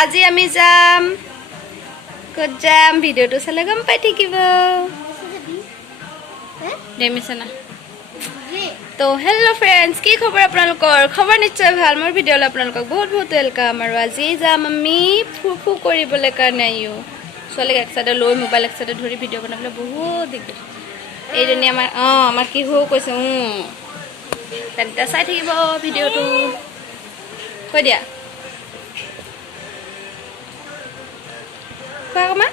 আজি আমি যাম ক'ত যাম ভিডিঅ'টো চালে গম পাই থাকিব দেমিছে না তো হেল্ল' ফ্ৰেণ্ডছ কি খবৰ আপোনালোকৰ খবৰ নিশ্চয় ভাল মোৰ ভিডিঅ'লৈ আপোনালোকক বহুত বহুত ৱেলকাম আৰু আজি যাম আমি ফুফু কৰিবলৈ কাৰণে আইও ছোৱালীক একসাইডে লৈ মোবাইল একসাইডে ধৰি ভিডিঅ' বনাবলৈ বহুত দিগদাৰ এইজনী আমাৰ কি হৈ কৈছে তেন্তে চাই থাকিব ভিডিঅ'টো কৈ দিয়া কোৱা কমা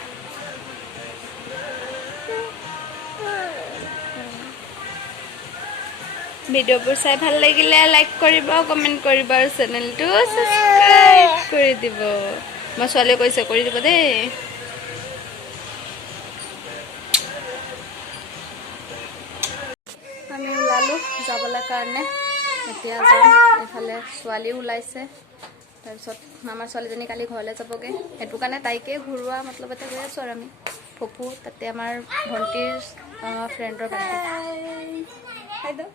ভিডিঅ'বোৰ চাই ভাল লাগিলে লাইক কৰিব কমেণ্ট কৰিব আৰু চেনেলটো ছাবস্ক্ৰাইব কৰি দিব মই ছোৱালীয়ে কৈছে কৰি দিব দেই আমি ওলালোঁ যাবলৈ কাৰণে এতিয়া যাম এইফালে ছোৱালীও ওলাইছে তাৰপিছত আমাৰ ছোৱালীজনী কালি ঘৰলৈ যাবগৈ সেইটো কাৰণে তাইকে ঘূৰোৱা মতলবতে গৈ আছোঁ আৰু আমি ফুফু তাতে আমাৰ ভণ্টিৰ ফ্ৰেণ্ডৰ বাৰ্থডে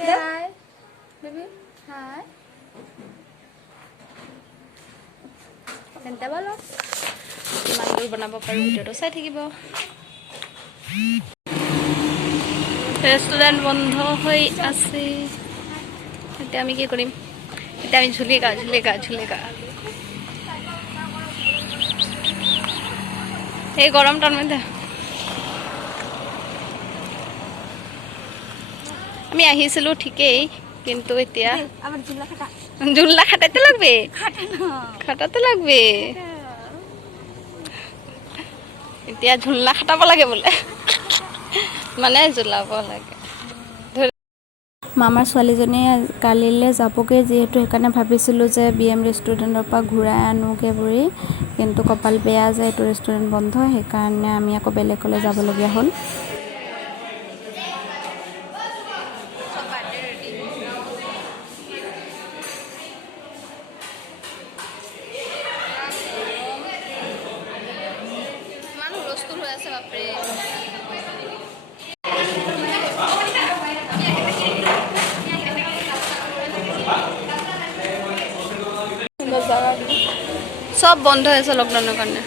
Hi, baby. Hi. তেন্তে বলো ইমান দূৰ বনাব পাৰোঁ ভিডিঅ'টো চাই থাকিব ৰেষ্টুৰেণ্ট বন্ধ হৈ আছে এতিয়া আমি কি কৰিম এতিয়া আমি ঝুলেগা এই গৰম টাইমতে আমি আহিছিলোঁ ঠিকেই কিন্তু এতিয়া জুল্লা খাটাইতে লাগবে খাটাতে লাগবে এতিয়া ঝুল্লা খাটাব লাগে বোলে মানে জ্বলাব লাগে মামাৰ ছোৱালীজনীয়ে কালিলৈ যাবগৈ যিহেতু সেইকাৰণে ভাবিছিলোঁ যে BM ৰেষ্টুৰেণ্টৰ পৰা ঘূৰাই আনোগৈ বুলি কিন্তু কপাল বেয়া যে এইটো ৰেষ্টুৰেণ্ট বন্ধ সেইকাৰণে আমি আকৌ বেলেগলৈ যাবলগীয়া হ'ল সব বন্ধ হয়েছে লকডাউনের কারণে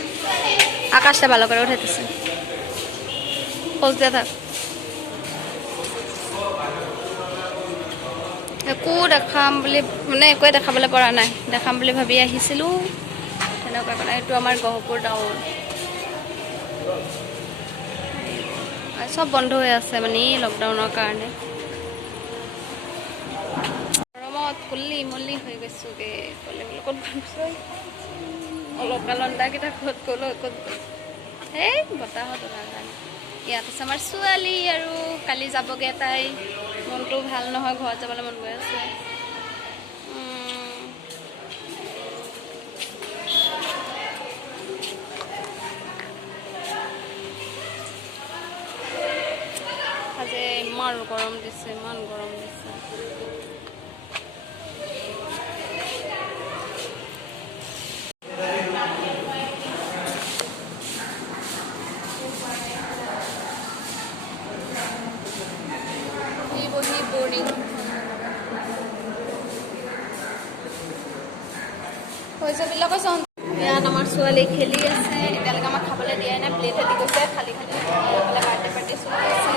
আকাশটা ভালো করে উঠাইতেছে পোজ দিয়ে থাক একো দেখাম বুলি মানে একোৱে দেখাবলৈ পৰা নাই দেখাম বুলি ভাবি আহিছিলোঁ তেনেকুৱা কাৰণে এইটো আমাৰ গহপুৰ টাউন সব বন্ধ হৈ আছে মানে লকডাউনৰ কাৰণে গৰমত কুল্লি মল্লি হৈ গৈছোগে ক'লে বোলে ক'ত ভাবিছোঁ অলকালন্দাকেইটা ক'ত ক'লো ক'ত এই বতাহত নাজানো ইয়াত আছে আমাৰ ছোৱালী আৰু কালি যাবগৈ তাই মনটো ভাল নহয় ঘৰত যাবলৈ মন গৈ আছে আজি ইমান গৰম দিছে ইয়াত আমাৰ ছোৱালী খেলি আছে এতিয়ালৈকে আমাক খাবলৈ দিয়াই নাই প্লেটে দি গৈছে খালি বাৰ্থডে পাৰ্টি চলি আছে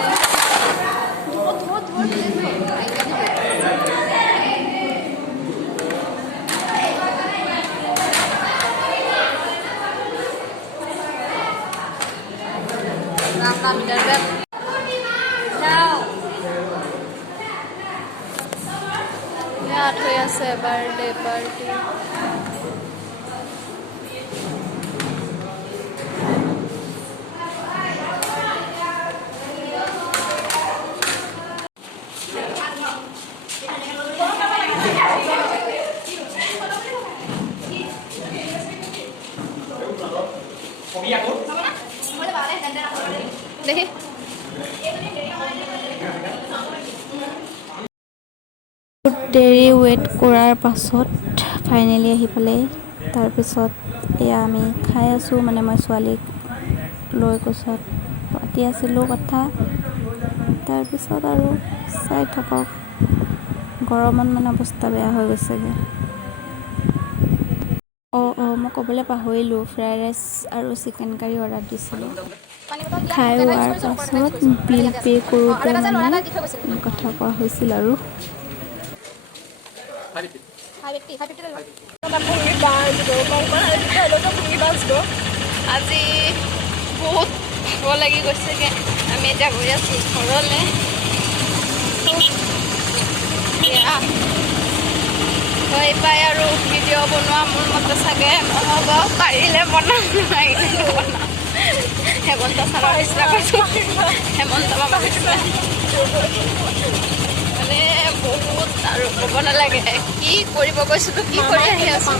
ইয়াত হৈ আছে বাৰ্থডে পাৰ্টি দেখি দেৰি ৱেইট কৰাৰ পাছত ফাইনেলি আহি পালে তাৰপিছত এয়া আমি খাই আছোঁ মানে মই ছোৱালীক লৈ কোচত পাতি আছিলোঁ কথা তাৰপিছত আৰু চাই থাকক গৰমত মানে অৱস্থা বেয়া হৈ গৈছেগৈ মই ক'বলৈ পাহৰিলোঁ, ফ্ৰাইড ৰাইচ আৰু চিকেন কাৰী অৰ্ডাৰ দিছিলোঁ। খাই হোৱাৰ পাছত বিল পে' কৰোঁতে মানে কথা কোৱা হৈছিল আৰু আজি বহুত ভাগৰ লাগি গৈছেগৈ। আমি এতিয়া গৈ আছোঁ ঘৰলৈ। হৈ পাই আৰু ভিডিঅ' বনোৱা মোৰ মতে চাগে নহ'ব, পাৰিলে বনাম নোৱাৰিলে নবনাম। হেমন্ত ছাৰৰ নিচিনা কৈছোঁ, হেমন্ত মামাৰ নিচিনা। মানে বহুত আৰু ক'ব নালাগে, কি কৰিব গৈছিলোঁ, কি কৰি আহি আছোঁ।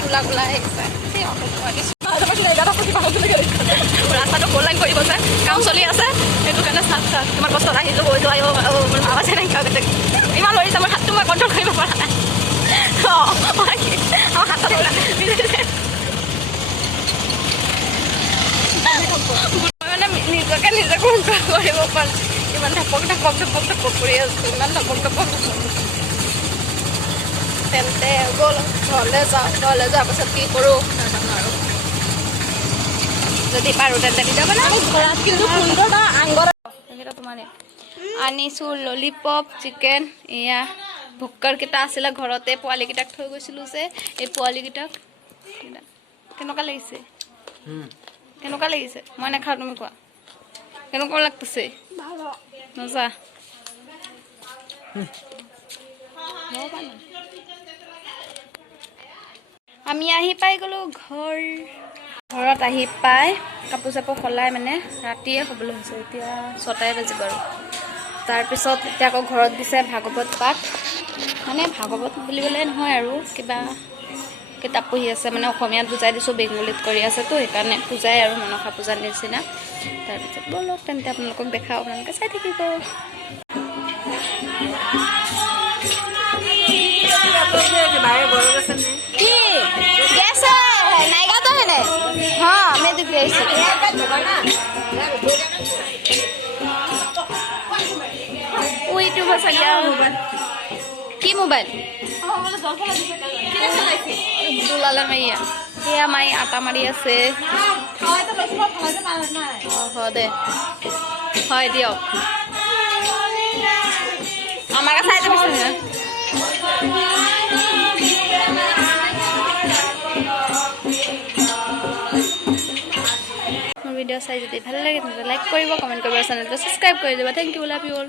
কোলা কোলা আহিছে, ৰাস্তাটো ফ'ৰ লাইন কৰিব যে, কাম চলি আছে, সেইটো কাৰণে চাওক কিমান কষ্টত আহিলোঁ। গৈ যোৱা ভাবা আছে নাইকিয়া গৈছে, ইমান লৰিছে মোৰ হাতটো, মই কণ্ট্ৰল কৰিব পৰা নাই। আমাৰ হাতত মানে নিজকে নিজে কণ্ট্ৰল কৰিব পাৰোঁ। ইমান ধপক কৰি আছোঁ, ইমান ধপক তেন্তে গ'ল ঘৰলৈ যাওঁ। ঘৰলৈ যোৱাৰ পাছত কি কৰোঁ নাজানো আৰু, যদি পাৰোঁ তেন্তে ভিডিঅ' বনাম। তোমাৰে আনিছোঁ ললিপপ, চিকেন। এয়া ভোক্কৰকেইটা আছিলে ঘৰতে, পোৱালীকেইটাক থৈ গৈছিলোঁ যে, এই পোৱালীকেইটাক কেনেকুৱা লাগিছে? কেনেকুৱা লাগিছে? মই নাখাওঁ, তুমি কোৱা কেনেকুৱা লাগছে? মজা। আমি আহি পাই গ'লোঁ ঘৰত আহি পাই কাপোৰ চাপোৰ সলাই মানে ৰাতিয়ে শুবলৈ হৈছে, এতিয়া 6টাই বাজিব আৰু। তাৰপিছত এতিয়া আকৌ ঘৰত দিছে ভাগৱত পাঠ, মানে ভাগৱত বুলিবলৈ নহয় আৰু কিবা কিতাপ পঢ়ি আছে, মানে অসমীয়াত বুজাই দিছোঁ, বেংগলীত কৰি আছেতো, সেইকাৰণে পূজাই আৰু মনসা পূজাৰ নিচিনা। তাৰপিছত ব'লক তেন্তে আপোনালোকক দেখাওঁ, আপোনালোকে চাই থাকিব। कैसे है नायका तो है ना? हाँ मैं दिख गई थी। वो यूट्यूब से क्या मोबाइल? की मोबाइल? दुलाला मैया ये माई आटा मारी আছে। হয় দে হয় দিয়ক আমাকে চাই দিব ভিডিঅ' চাই যদি ভাল লাগে তেন্তে লাইক কৰিব, কমেণ্ট কৰিব, চেনেলটো ছাবস্ক্ৰাইব কৰি দিব। Thank you, love you all.